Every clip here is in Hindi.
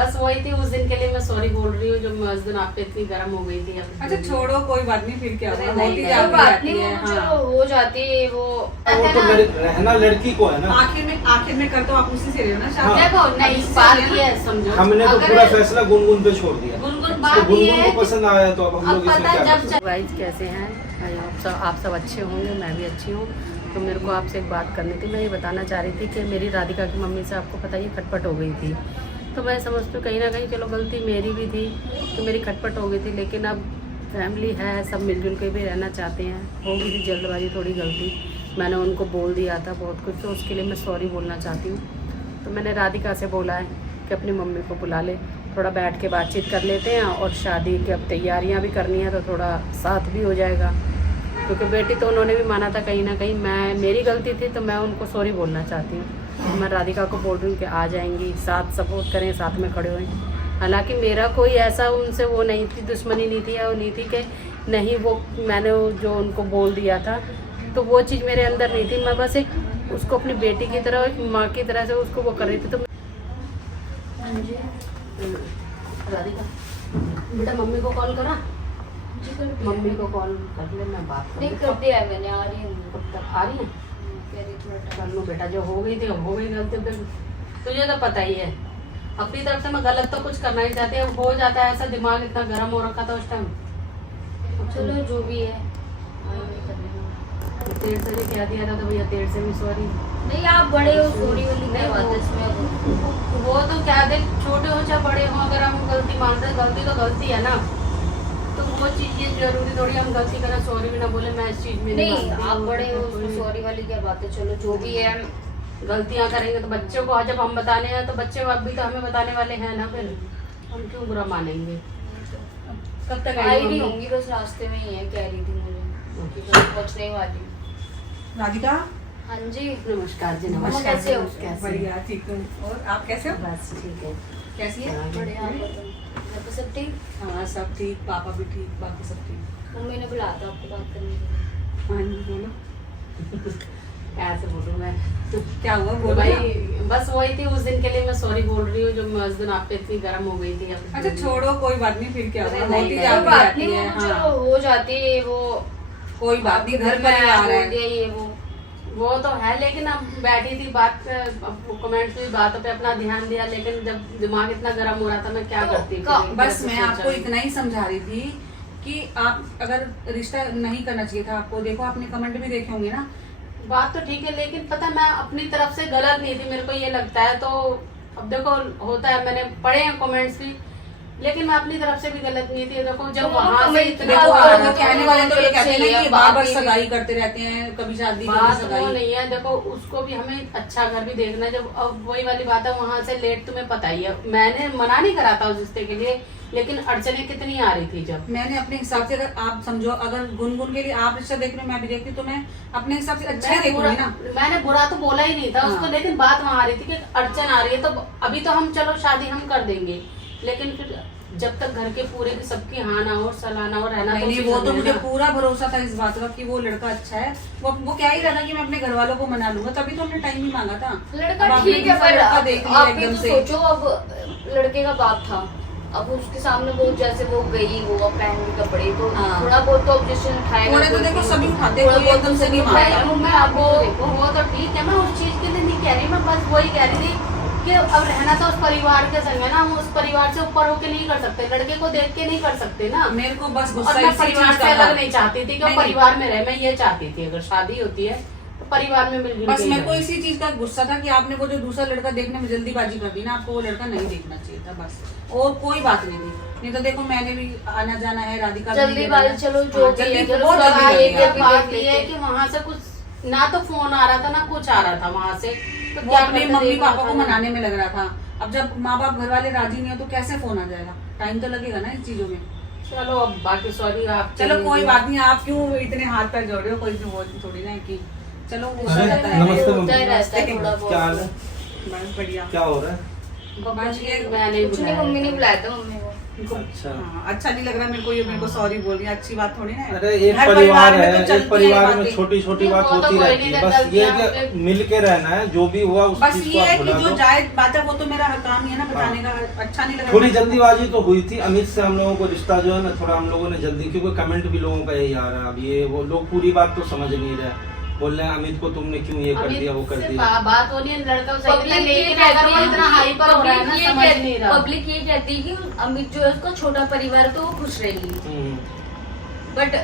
बस वही थी, उस दिन के लिए मैं सॉरी बोल रही हूँ जो मैं उस दिन आप पे इतनी गर्म हो गई थी। अच्छा छोड़ो, कोई बात नहीं, फिर क्या हुआ, नहीं, होती नहीं, जाती कोई बात रहती नहीं, है। वो हाँ। चलो हो जाती है वो तो रहना लड़की को है ना। आखिर में कर तो आप उसी से रहे हो ना शादी। हाँ। देखो नहीं, बात ये है समझो, हमने तो पूरा फैसला गुनगुन पे छोड़ दिया। गुनगुन तो बात ये गुनगुन है को पसंद आया तो अब हम लोग इसमें पता क्या कर जब सकते गाइस कैसे हैं आप सब अच्छे होंगे, मैं भी अच्छी हूँ। तो मेरे को आपसे एक बात करनी थी, मैं ये बताना चाह रही थी कि मेरी राधिका की मम्मी से आपको पता ही खटपट हो गई थी। तो मैं समझती हूँ कहीं ना कहीं चलो गलती मेरी भी थी, तो मेरी खटपट हो गई थी, लेकिन अब फैमिली है, सब मिलजुल के भी रहना चाहते हैं। हो गई थी जल्दबाजी, थोड़ी गलती, मैंने उनको बोल दिया था बहुत कुछ, तो उसके लिए मैं सॉरी बोलना चाहती हूँ। तो मैंने राधिका से बोला है कि अपनी मम्मी को बुला ले, थोड़ा बैठ के बातचीत कर लेते हैं, और शादी की अब तैयारियां भी करनी है तो थोड़ा साथ भी हो जाएगा। क्योंकि बेटी तो उन्होंने भी माना था कहीं ना कहीं मेरी गलती थी, तो मैं उनको सॉरी बोलना चाहती हूँ। तो मैं राधिका को बोल रही हूँ कि आ जाएंगी, साथ सपोर्ट करें, साथ में खड़े हों। हालांकि मेरा कोई ऐसा उनसे वो नहीं थी, दुश्मनी नहीं थी, या वो नहीं थी कि नहीं, वो मैंने जो उनको बोल दिया था तो वो चीज़ मेरे अंदर नहीं थी। मैं बस एक उसको अपनी बेटी की तरह, एक माँ की तरह से उसको वो कर रही थी। तो राधिका बेटा मम्मी को कॉल करा, मम्मी को कॉल कर ले, मैं बात नहीं कर दिया है मैंने, आ रही हूँ। कब तक आ रही है? कह रही थोड़ा कर टाइम। लो बेटा, जो हो गई थी अब हो गई गलती, तो तुझे तो पता ही है अपनी तरफ से मैं गलत तो कुछ करना ही चाहती है, हो जाता है ऐसा, दिमाग इतना गर्म हो रखा था उस टाइम। चलो जो भी है नहीं कर लेना। तेरे से भी कह दिया था तो भैया तेरे से भी सॉरी। नहीं आप बड़े हो, सॉरी वाली क्या नहीं, बात है इसमें। वो तो क्या देख, छोटे हो चाहे बड़े हो, अगर हम गलती मानते हैं, गलती तो गलती है ना, तो वो चीज ये जरूरी थोड़ी हम गलती करें सॉरी भी ना बोले। मैं इस चीज में नहीं मानती आप हूँ। बड़े हो, उसमें सॉरी वाली क्या बात है। चलो जो भी है, गलतियां करेंगे तो बच्चों को जब हम बताने हैं तो बच्चे अब भी तो हमें बताने वाले हैं ना, फिर हम क्यों बुरा मानेंगे। कब तक आई आएगी नहीं मम्मी? होंगी, बस रास्ते में ही है, कह रही थी मुझे कि बस पहुंचने ही वाली हूँ। राधिका हाँ जी नमस्कार जी, मम्मा नमस्कार कैसे हो? कैसे? बढ़िया ठीक हूँ, और आप कैसे हो? बस ठीक है। कैसी है? बढ़िया, आप बताओ। घर पे सब ठीक? हाँ सब ठीक, पापा भी ठीक, बाकी सब ठीक। मम्मी ने बुलाया था आपको बात करने के लिए। हाँ जी बोलो, कैसे बोलूं मैं? क्या हुआ तो बोलो भाई ना। बस वही थी, उस दिन के लिए मैं सॉरी बोल रही हूँ जो मैं उस दिन आप पे इतनी गर्म हो गई थी। अच्छा छोड़ो, कोई बात नहीं, फिर क्या हुआ, अरे नहीं, होती नहीं, कोई जाती बात रहती नहीं, है। वो हाँ चलो हो जाती है वो। कोई बात नहीं, घर पर में आ बोल रहा दिया है। ये वो। वो तो है, लेकिन अब बैठी थी बात, कमेंट्स हुई, बातों पे अपना ध्यान दिया, लेकिन जब दिमाग इतना गर्म हो रहा था मैं क्या तो करती बस मैं आपको इतना ही समझा रही थी कि आप अगर रिश्ता नहीं करना चाहिए था आपको। देखो आपने कमेंट भी देखे होंगे ना। बात तो ठीक है, लेकिन पता मैं अपनी तरफ से गलत नहीं थी, मेरे को ये लगता है। तो अब देखो होता है, मैंने पढ़े हैं कमेंट्स भी, लेकिन मैं अपनी तरफ से भी गलत नहीं थी। देखो जब तो वहां से comment इतना देखो बात हुआ, करो, कहने वाले तो ये कहते हैं ना कि बार बार बाकी- सगाई करते रहते हैं, कभी शादी कभी बात वो सगाई। नहीं है। देखो उसको भी हमें अच्छा घर भी देखना है। जब अब वही वाली बात है, वहां से लेट तुम्हें पता ही है, मैंने मना नहीं करा था उस रिश्ते के लिए, लेकिन अड़चने कितनी आ रही थी जब। मैंने अपने हिसाब से, अगर आप समझो, अगर गुनगुन के लिए आप रिश्ता देख रहे हो, मैं भी देखती हूँ, तो मैं अपने हिसाब से अच्छा ही देखूंगी ना। मैंने बुरा तो बोला ही नहीं था उसको, हाँ। लेकिन बात वहां आ रही थी कि अड़चन आ रही है। तो अभी तो हम चलो शादी हम कर देंगे, लेकिन फिर जब तक घर के पूरे की सबकी हाँ ना हो, सलाह ना हो, रहना नहीं तो नहीं, उसी वो घर तो में मुझे ना। पूरा भरोसा था इस बात का कि वो लड़का अच्छा है। वो क्या ही रहा था कि मैं अपने घर वालों को मना लूंगा, तभी तो हमने टाइम ही मांगा था। अब लड़का आपने ठीक है, दूसरा पर लड़का देख लिया आप भी एकदम तो से। सोचो, अब लड़के का बाप था, अब उसके सामने वो जैसे वो गई, वो अब पहन के कपड़े, तो हाँ। थोड़ा बहुत तो ऑब्जेक्शन उठाएगा। थोड़े तो कोई देखो भी। सभी उठाते, थोड़ा कोई बहुत एकदम से तो नहीं उठाएगा। मानता। मम्मी आप वो वो देखो। वो तो ठीक है, मैं उस चीज के लिए नहीं कह रही, मैं बस वही कह रही थी कि अब रहना तो उस परिवार के संग है ना, हम उस परिवार से ऊपर होके नहीं कर सकते, लड़के को देख के नहीं कर सकते ना। मेरे को बस और गुस्सा मैं इसी परिवार चीज से का था। अलग नहीं चाहती थी कि वो नहीं, नहीं। परिवार में रहे, मैं ये चाहती थी अगर शादी होती है तो परिवार में मिलजुल बस के ही मेरे को रहे। इसी चीज का गुस्सा था कि आपने वो जो दूसरा लड़का देखने में जल्दीबाजी कर दी ना, आपको वो लड़का नहीं देखना चाहिए था, बस और कोई बात नहीं थी। नहीं तो देखो मैंने भी आना जाना है, राधिका भी जल्दीबाजी, जाना है। चलो जो हाँ, भी है, जल्दी चलो बहुत सब जल्दी आए, कर एक दिया। जब बात देख ये है लेते। कि वहां से कुछ ना तो फोन आ रहा था ना कुछ आ रहा था वहां से, तो वो क्या अपने करते मम्मी देखना पापा को था ना। मनाने में लग रहा था। अब जब माँ बाप घर वाले राजी नहीं हो तो कैसे फोन आ जाएगा? टाइम तो लगेगा ना इन चीजों में। चलो अब बाकी सॉरी आप चलो कोई बात नहीं, आप क्यों इतने हाथ पैर जोड़ रहे हो? कोई वो थोड़ी ना है कि चलो वो अरे, जाता है। नमस्ते होता ही मम्मी। रहता है थोड़ा बहुत। क्या हाल है? बस बढ़िया। क्या हो रहा है? बस ये मैं नहीं कुछ नहीं, बुलाया मम्मी ने था। बुलाया था मम्मी को। अच्छा। हाँ, अच्छा नहीं लग रहा मेरे को, ये मेरे को सॉरी बोल रही है, अच्छी बात थोड़ी ना है। अरे एक हर परिवार में है, तो एक चलती है परिवार में बातें। छोटी छोटी नहीं, बात वो तो होती कोई रहती नहीं है, रहता, बस ये है गलतियां कि मिल के रहना है, जो भी हुआ उस बस चीज को ये है आप कि भुला जो दो। जायज बात है वो तो मेरा काम ही है ना बताने का, अच्छा नहीं लगा। थोड़ी जल्दीबाजी तो हुई थी अमित से, हम लोगों को रिश्ता जो है ना थोड़ा हम लोगों ने जल्दी, क्योंकि कमेंट भी लोगों का यही आ रहा है, अब ये वो लोग पूरी बात तो समझ नहीं रहे, बोल रहे हैं अमित को तुमने क्यों ये कर दिया वो कर दिया। बात हो रही है लड़का सही पब्लिक है, ये लेकिन अगर वो इतना हाइपर हो रहा है ना, समझ नहीं रहा। पब्लिक ये कहती है कि अमित जो है उसका छोटा परिवार है तो वो खुश रहेगी, बट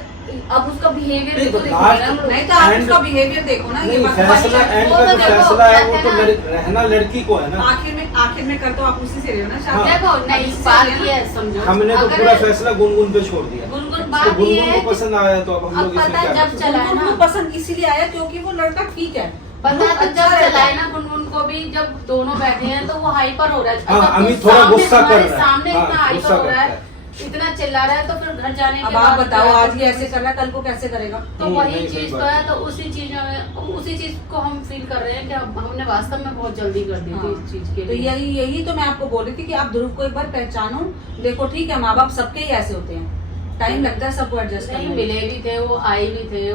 अब उसका बिहेवियर नहीं, तो तो देखो last- ना हम लोग। नहीं तो आप एंड- उसका बिहेवियर देखो ना, ये नहीं, बात फैसला एंड वो का तो जो देखो, फैसला है वो कहते तो हैं रहना लड़की को है ना। आखिर में कर तो आप उसी से रहे हो ना हाँ। शादी। देखो नहीं बात ये है, समझो हमने तो अगर पूरा फैसला गुनगुन पे छोड़ दिया, गुनगुन तो बात ये गुनगुन है को पसंद आया तो अब हम अब लोग इसमें पता है क्या जब कर चला है गुनगुन ना, को पसंद इसीलिए आया क्योंकि वो लड़का ठीक है, पता है तो अच्छा जब रहता चला है है। ना गुनगुन को भी, जब दोनों बैठे हैं तो वो हाइपर हो रहा है। हाँ, अगर अमित कोई थोड़ा सामने गुस्सा कर हमारे रहा है। सामने हाँ, इतना हाइपर गुस्सा हो रहा करता है, इतना चिल्ला रहा है, तो फिर घर जाने अब के आप बाद बताओ क्या आज ये करें? ऐसे कर रहा है कल को कैसे करेगा। तो वही नहीं, सही चीज तो बात है, है। तो उसी चीज को हम फील कर रहे हैं कि हमने वास्तव में बहुत जल्दी कर दी थी हाँ। इस चीज के तो लिए। यही तो मैं आपको बोल रही थी कि आप ध्रुव को एक बार पहचानो, देखो ठीक है माँ बाप सबके ही ऐसे होते हैं, टाइम लगता है सबको एडजस्ट नहीं करने में। मिले भी थे, वो आए भी थे,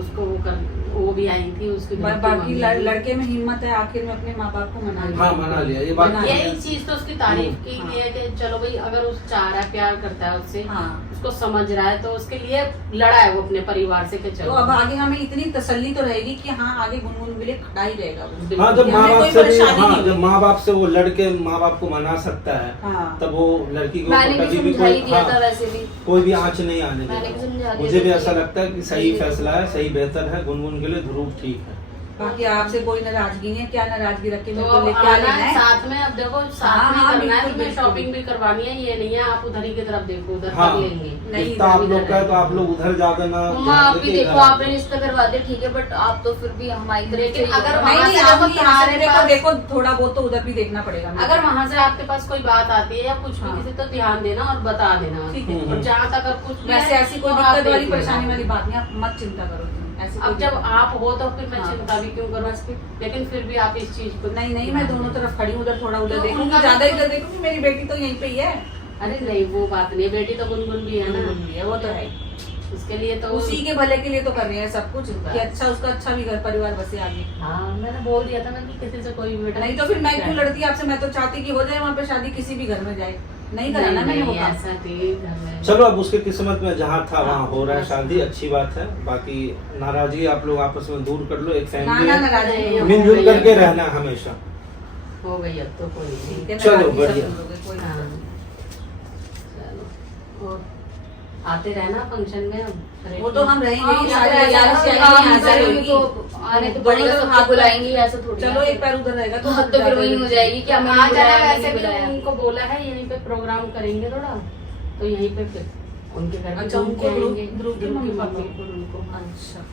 उसको वो भी आई थी, उसकी बाकी लड़के में हिम्मत है आखिर में अपने माँ बाप को मना लिया। हाँ, मना लिया, ये बात मना तो लिया। यही चीज तो उसकी तारीफ की हाँ। है कि चलो भाई अगर उस चाह रहा है, प्यार करता है उससे, हाँ। उसको समझ रहा है, तो उसके लिए लड़ा है वो अपने परिवार से कि तो चलो अब आगे हमें इतनी तसल्ली तो रहेगी कि हाँ आगे गुनगुन के लिए खड़ा ही रहेगा वो। हाँ, जब कि माँ हमें बाप कोई से भी, परेशानी हाँ नहीं जब होगी। माँ बाप से वो लड़के माँ बाप को मना सकता है, हाँ। तब वो लड़की को मैंने भी कभी भी समझा ही कोई, दिया था हाँ, वैसे भी। कोई भी आँच नहीं आने मैंने भी समझा देगा। दिया मुझे भी था ऐसा कि- लगता है कि सही फैसला है, सही बेहतर है, गुनगुन के लिए ध्रुव ठीक है। बाकी आपसे कोई नाराजगी नहीं है, क्या नाराजगी रख के तो मेरे को अब लेके आ आना लेना है है। साथ में, अब देखो हाँ, साथ में हाँ, करना है, बिल्कुल, तुम्हें बिल्कुल। शॉपिंग भी करवानी है, ये नहीं है आप उधर ही की तरफ देखो, उधर हाँ, कर लेंगे। नहीं, जितना आप इधर लोग का है तो इधर आप लोग उधर जा देना, मम्मा आप भी देखिए देखो, इधर आ आपने जाओ। रिश्ता करवा दिया ठीक है, बट आप तो फिर भी हमारी तरह लेकिन चाहिए अगर ना। वहाँ नहीं से आप देखो, तुम्हारे तुम्हारे पास- देखो थोड़ा बहुत तो उधर भी देखना पड़ेगा मेरे को। अगर वहाँ से आपके पास कोई बात आती है या कुछ भी हाँ। किसी, तो ध्यान देना और बता देना, ठीक है। और जहाँ तक अब कुछ भी वैसे है, ऐसी कोई तो आप दिक्कत वाली देख लेना। परेशानी वाली बात नहीं, आप मत चिंता करो तुम, ऐसी कोई अब जब दिक्कत आप हो तो फिर मैं हाँ। चिंता भी क्यों करूँ, लेकिन फिर भी आप इस चीज को नहीं मैं दोनों तरफ खड़ी हूँ, उधर थोड़ा उधर तो देखूंगी, उनका ज्यादा भी- इधर देखूंगी, मेरी बेटी तो यहीं पे ही है। अरे नहीं वो बात नहीं, बेटी तो गुनगुन भी है ना, वो तो है, उसके लिए तो उसी के भले के लिए तो कर रहे हैं सब कुछ बस। कि अच्छा उसका अच्छा भी घर परिवार बसे आगे। हाँ मैंने बोल दिया था ना कि किसी से कोई भी बेटा नहीं तो फिर मैं क्यों लड़ती आपसे, मैं तो चाहती कि हो जाए वहाँ पे शादी, किसी भी घर में जाए, नहीं कराना मैंने वो काम। ऐसा नहीं घर में। चलो अब उसके किस्मत में जहाँ था वहाँ हाँ, हो रहा है बस। शादी, अच्छी बात है। बाकी नाराजगी आप लोग आपस में दूर कर लो, एक ना फैमिली ना है, नाराजगी नहीं नहीं, होगी। मिलजुल करके रहना है हमेशा। हो गई अब तो कोई नहीं। ठीक है, चलो, नाराजगी सब बढ़िया। कर लोगे, कोई हाँ चलो, और आते रहना फंक्शन में अब। वो तो हम रहेंगे हाँ, ही, सारे ऐसा तैयारी से काम आएंगे, यहाँ से करेंगे होगी। तो आने तो दोनों पड़ेगा, लोग सबको हाथ बुलाएंगे, ऐसा थोड़ी चलो ना। एक पैर उधर रहेगा तो हद तो फिर वही हो जाएगी कि हमें आ नहीं जाना, बुलाया, वैसे नहीं भी बुलाया। उनको बोला है यहीं पे प्रोग्राम करेंगे थोड़ा, तो यहीं पे फिर उनके घर में अच्छा, घूम के उनको ध्रुव- आएंगे। ध्रुव की ध्रुव की मम्मी मम्मी पापा। को उनको। अच्छा